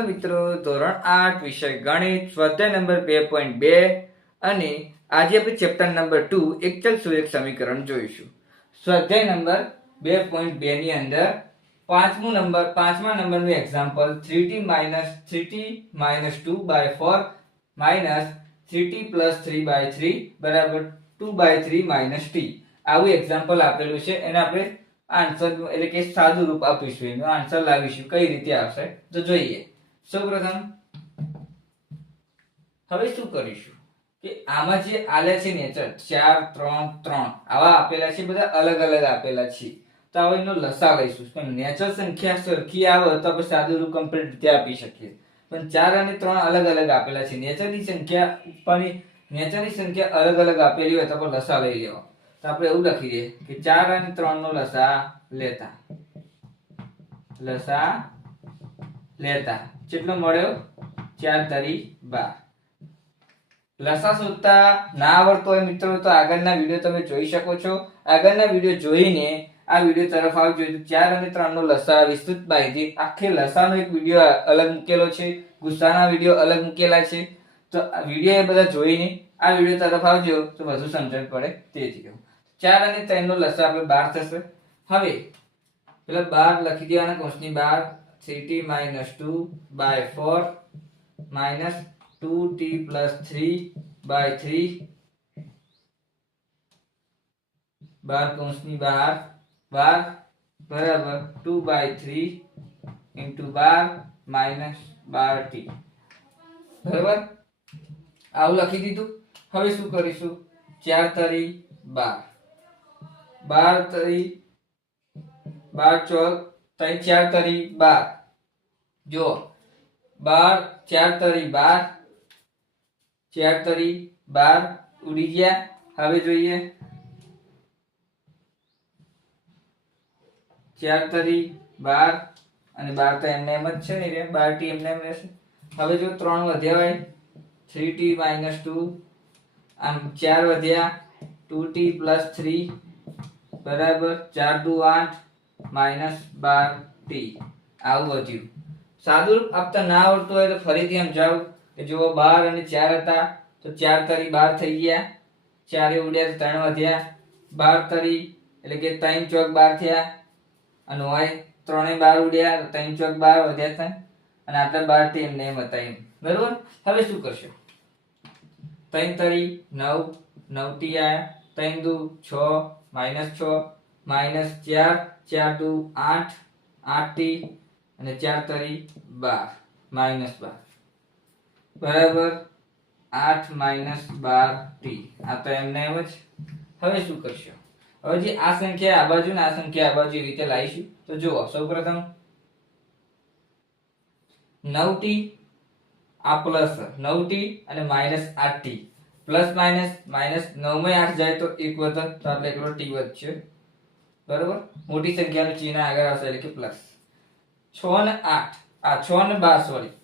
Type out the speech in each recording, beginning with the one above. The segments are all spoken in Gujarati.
હેલો મિત્રો, ધોરણ 8 વિષય ગણિત સ્વાધ્યાય નંબર 2.2 અને આજે આપણે ચેપ્ટર નંબર 2 એક ચલ સુરેખ સમીકરણ જોઈશું. સ્વાધ્યાય નંબર 2.2 ની અંદર પાંચમા નંબરનું એક્ઝામ્પલ 3t - 3t - 2/4 - 3t + 3/3 બરાબર 2/3 - t આવું એક્ઝામ્પલ આપેલું છે. એને આપણે આન્સર એટલે કે સાદું રૂપ આપીશું, એનો આન્સર લાવીશું. કઈ રીતે આવશે તો જોઈએ. સૌપ્રથમ હવે શું કરીશું કે આમાં જે આલ્યા છે નેચર 4 3 3 આવા આપેલા છે, બધા અલગ અલગ આપેલા છે. તો હવે એનો લસા લઈશું. પણ નેચર સંખ્યા સરખી આવે તો આપણે સાદું રૂપ કમ્પ્લીટ રીતે આપી શકીએ. પણ 4 અને 3 અલગ અલગ આપેલા છે. નેચરની સંખ્યા અલગ અલગ આપેલી હોય તો આપણે લસા લઈ લેવા. તો આપણે એવું લખી દઈએ કે 4 અને 3 નો લસા લેતા કેટલો મળ્યો? 4 તરી 12. લસા શોધતા ના આવડતો હોય મિત્રો તો આગળના વિડિયો તમે જોઈ શકો છો. આગળના વિડિયો જોઈને આ વિડિયો તરફ આવજો. 4 અને 3 નો લસા વિસ્તૃત માહિતી આખે લસાનો એક વિડિયો અલગ મૂકેલો છે, ગુસાના વિડિયો અલગ મૂકેલા છે. તો આ વિડિયો એ બધા જોઈને આ વિડિયો તરફ આવજો તો વધુ સમજણ પડે. તેથી કહું 4 અને 3 નો લસા આપણે 12 થશે. હવે પેલા 12 લખી દેવાના કૌંસની બહાર. 3t - 2/4 - 2t + 3/3 12 કૌંસની બહાર 12 બરાબર 2/3 × 12 - 12t બરાબર આવું લખી દીધું. હવે શું કરીશું? 4 તરી 12 12 તરી 12 ચોક 4 તરી 12 જો 12 4 તરી 12 4 તરી 12 ઉડી ગયા. હવે જોઈએ 4 તરી 12 અને 12 તો એમને એમ જ છે ને, 12t એમને એમ રહેશે. હવે જો 3 વધ્યા હોય 3t - 2 આમ 4 વધ્યા 2t + 3 બરાબર 4 દુ 8 -12t આવું વધ્યું. સાદું રૂપ આપતા ના આવડતું હોય તો ફરીથી આમ જાવ કે જો 12 અને 4 હતા તો 4 તરી 12 થઈ ગયા. 4 ઉડ્યા તો 3 વધ્યા. 12 તરી એટલે કે 3 ચોક 12 થયા. અને હોય 3 12 ઉડ્યા તો 3 ચોક 12 વધ્યા હતા. અને આટલા 12t એમને એમ હતા એમ. બરોબર. હવે શું કરશો? 3 તરી 9 9t આયા. 3 દુ 6 -6 -4 4 દુ 8 8t અને 4 તરી 12 -12 બરાબર 8 -12t આ તો એમને એમ જ. હવે શું કરશો? હવે જે આ સંખ્યા આ બાજુ ને આ સંખ્યા આ બાજુ એ રીતે લાવીશું. તો જુઓ સૌપ્રથમ 9t આ પ્લસ 9t અને -8t પ્લસ માઇનસ માઇનસ 9 માં 8 જાય તો 1 વધે તો આપણે એકલો t વધશે. બરોબર. મોટી સંખ્યાનું ચિહ્ન આગળ આવશે એટલે કે પ્લસ. 6 ને 8 આ 6 ને 12 સોરી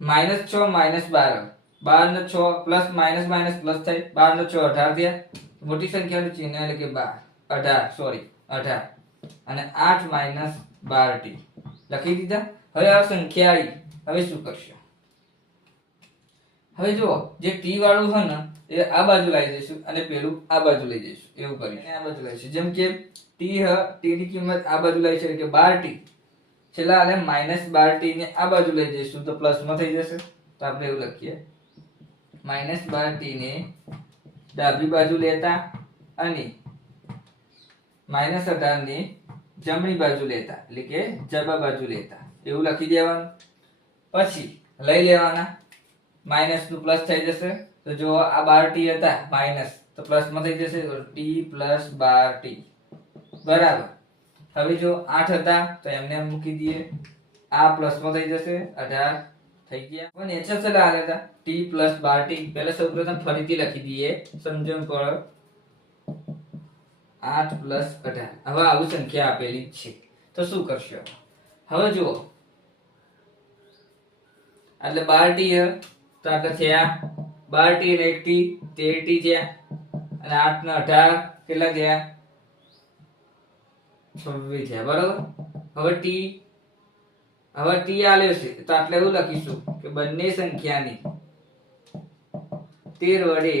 -6 -12 12 ને 6 પ્લસ માઇનસ માઇનસ પ્લસ થાય. 12 ને 6 18 થયા. મોટી સંખ્યાનું ચિહ્ન એટલે કે 18 અને 8 -12t લખી દીધા. હવે આ સંખ્યા આવી. હવે શું કરશો? હવે જુઓ જે t વાળું છે ને એ આ બાજુ લઈ જઈશું અને પેલું આ બાજુ લઈ જઈશું. એવું કરીને આ બાજુ લઈશું. જેમ કે t ની કિંમત આ બાજુ લઈ છે એટલે કે 12t છેલ્લા અને -12t ને આ બાજુ લઈ જઈશું તો પ્લસ માં થઈ જશે. તો આપણે એવું લખીએ -12t ને ડાબી બાજુ લેતા અને -18 ને જમણી બાજુ લેતા એટલે કે જબા બાજુ લેતા એવું લખી દેવાનું. પછી લઈ લેવાના માઈનસ નું પ્લસ થઈ જશે. તો જો આ 12t હતા માઈનસ તો પ્લસ માં થઈ જશે તો t + 12t બરાબર. હવે જો 8 હતા તો એમને એમ મૂકી દઈએ. આ પ્લસ માં થઈ જશે 18 થઈ ગયા. પણ નેચર ચલા આલે હતા t + 12t પહેલા સૌપ્રથમ ફરીથી લખી દઈએ સમજણ પર 8 + 18. હવે આવું સંખ્યા આપેલી છે તો શું કરશો? હવે જુઓ એટલે 12t તો આટલા થયા 12t અને 1t 13t થયા અને 8 ને 18 કેટલા થયા? 26 થયા. બરોબર. હવે t હવે t આલ્યો છે તો આપણે એવું લખીશું કે બંને સંખ્યાને 13 વડે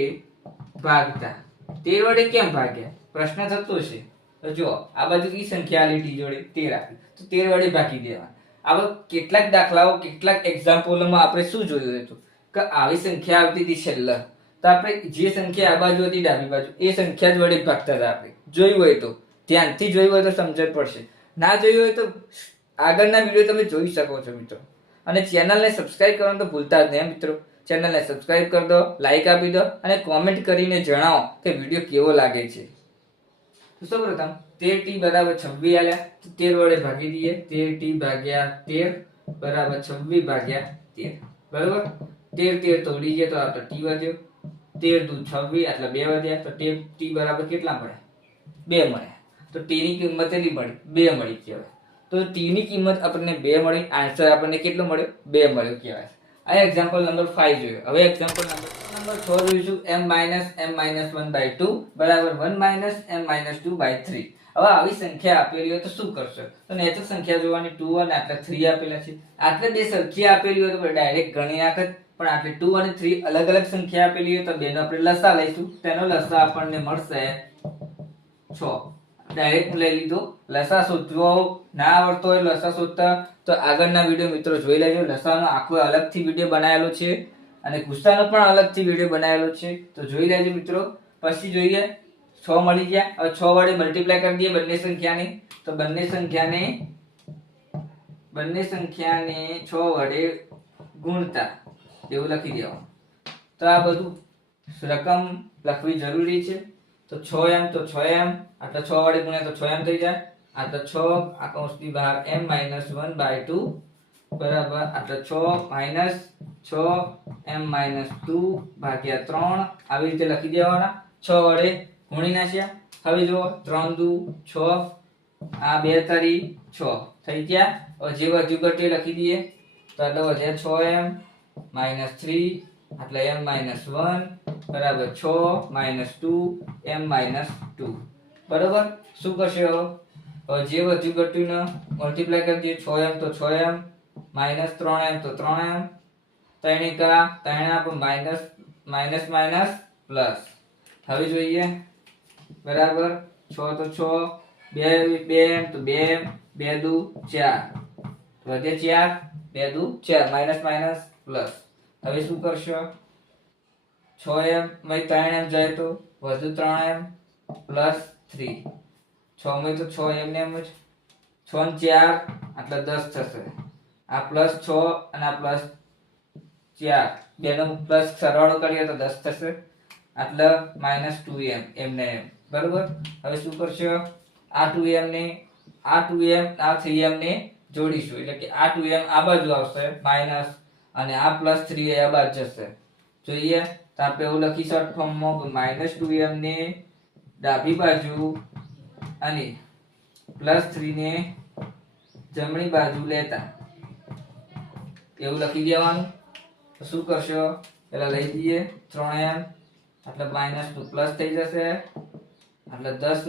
ભાગતા. 13 વડે કેમ ભાગ્યા પ્રશ્ન થતો છે. તો જો આ બાજુ કઈ સંખ્યા આલી t જોડે 13 આપી તો 13 વડે ભાગી દેવા. હવે કેટલાક દાખલાઓ કેટલાક એક્ઝામ્પલોમાં આપણે શું જોયું હતું કે આવી સંખ્યા આવતી હતી છેલ્લા, તો આપણે જે સંખ્યા આ બાજુ હતી ડાબી બાજુ એ સંખ્યા જ વડે ભાગતા હતા. આપણે જોયું હોય તો ધ્યાનથી જોયું હોય તો સમજણ પડશે, ના જોયું હોય તો આગળના વિડીયો તમે જોઈ શકો છો મિત્રો. અને ચેનલને સબસ્ક્રાઇબ કરવાનું તો ભૂલતા જ નહીં મિત્રો. ચેનલને સબસ્ક્રાઇબ કરી દો, લાઈક આપી દો અને કોમેન્ટ કરીને જણાવો કે વિડીયો કેવો લાગે છે. તો સૌપ્રથમ 13t બરાબર 26 આલ્યા તો 13 વડે ભાગી દઈએ. 13t ભાગ્યા 13 બરાબર 26 ભાગ્યા 13 બરાબર. 13 તોડી ગયા તો આપણે t વધ્યો. 13 દુ 26 એટલે 2 વધ્યા તો t બરાબર કેટલા મળ્યા? 2 મળ્યા. તો t ની કિંમત કેટલી મળી? 2 મળી કહેવાય. તો t ની કિંમત આપણને 2 મળી, આન્સર આપણને કેટલો મળ્યો? 2 મળ્યો કહેવાય. આ એક્ઝામ્પલ નંબર 5 જોયો. હવે એક્ઝામ્પલ નંબર 6 જોઈશું. m - m-1/2 બરાબર 1 - m-2/3. હવે આવી સંખ્યા આપેલી હોય તો શું કરશો? તો નેચરલ સંખ્યા જોવાની 2 અને આટલા 3 આપેલા છે. આટલે બે સંખ્યા આપેલી હોય તો ડાયરેક્ટ ગણી નાખત, પણ આટલે 2 અને 3 અલગ અલગ સંખ્યા આપેલી હોય તો બેનો આપણે લસા લઈશું. તેનો લસા આપણને મળશે 6. ડાયરેક્ટ લઈ લીધો. લસા શોધવો ના આવડતો હોય લસા શોધતા તો આગળના વિડીયો મિત્રો જોઈ લેજો. લસાનો આખો અલગથી વિડીયો બનાવેલો છે અને ગુસ્સાનો પણ અલગથી વિડીયો બનાવેલો છે, તો જોઈ લેજો મિત્રો. પછી જોઈએ 6 મળી ગયા. હવે 6 વડે મલ્ટીપ્લાય કરી દઈએ બંને સંખ્યાને, તો બંને સંખ્યાને 6 વડે ગુણતા એવું લખી દેવાનું. તો આ બધું રકમ લખવી જરૂરી છે. તો 6m તો 6m, આટલા 6 વડે ગુણ્યા તો 6m થઈ જાય. આટલા 6 આ કૌંસની બહાર m-1/2 બરાબર આટલા 6 ભાગ્યા 3 આવી રીતે લખી દેવાના. 6 વડે ગુણી નાખ્યા. હવે જો 3 દુ 6, આ 2 તારી 6 થઈ ગયા. હવે જે વધ્યું ઘટ્યું લખી દઈએ તો આટલા વધ્યા 6m - 3 એટલે m-1 બરાબર 6 - 2 m-2 બરાબર. શું કરશે? હવે જે વધ્યું ઘટ્યું ને મલ્ટીપ્લાય કરી દઈએ. 6m તો 6m -3m તો 3m 3 કા 3 પર માઈનસ પ્લસ. હવે જોઈએ બરાબર 6 તો 6 2m તો 2m 2 દુ 4 વધ્યા 4 2 દુ 4 માઈનસ પ્લસ. હવે શું કરશો? 6m માં 3m જાય તો વધુ 3m પ્લસ 3. 6 માં તો 6m ને એમ જ 6 ને 4 એટલે 10 થશે. આ પ્લસ 6 અને આ પ્લસ 4 બેનો પ્લસ સરવાળો કરીએ તો 10 થશે. એટલે -2m એમને એમ બરાબર. હવે શું કરશો? આ 2m ને આ 2m આ 3m ને જોડીશું એટલે કે આ 2m આ બાજુ આવશે માઈનસ અને આ પ્લસ 3 આ બાજુ જશે. જોઈએ તો આપણે એવું લખી શોર્ટ ફોર્મમાં -2m ને ડાબી બાજુ અને +3 ને જમણી બાજુ લેતા એવું લખી દેવાનું. તો શું કરશો? પેલા લઈ દઈએ 3m એટલે -2 પ્લસ થઈ જશે એટલે 10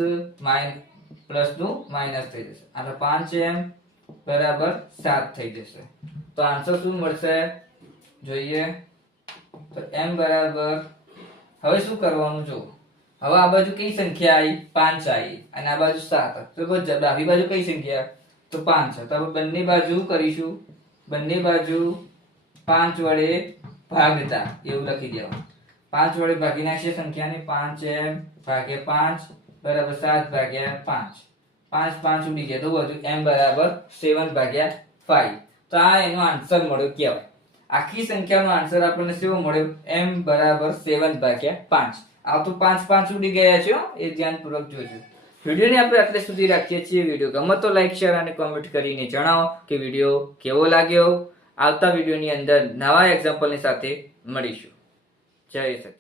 પ્લસ નું માઈનસ થઈ જશે એટલે 5m બરાબર 7 થઈ જશે. તો આન્સર શું મળશે જોઈએ તો m બરાબર. હવે શું કરવાનું જો હવે આ બાજુ કઈ સંખ્યા આવી? 5 આવી અને આ બાજુ 7. તો ડાબી બાજુ કઈ સંખ્યા? તો 5 છે. તો હવે બંને બાજુ કરીશું, બંને બાજુ 5 વડે ભાગતા એવું લખી દેવાનું. 5 વડે ભાગી નાખીએ સંખ્યાને. 5m ભાગ્યા 5 બરાબર 7 ભાગ્યા 5. 5 ઉડી ગયા તો વધુ m બરાબર 7/5. તો આ એનો આન્સર મળ્યો કહેવાય. આખી સંખ્યાનો આન્સર આપણને કેવો મળ્યો? m બરાબર 7/5. આ તો 5 ઉડી ગયા છે, એ ધ્યાનપૂર્વક જોજો. વિડીયોને આપણે આટલે સુધી રાખીએ છીએ. વિડીયો ગમે તો લાઈક શેર અને કોમેન્ટ કરીને જણાવો કે વિડીયો કેવો લાગ્યો. આવતા વિડીયોની અંદર નવા એક્ઝામ્પલની સાથે મળીશું. જય સચિન.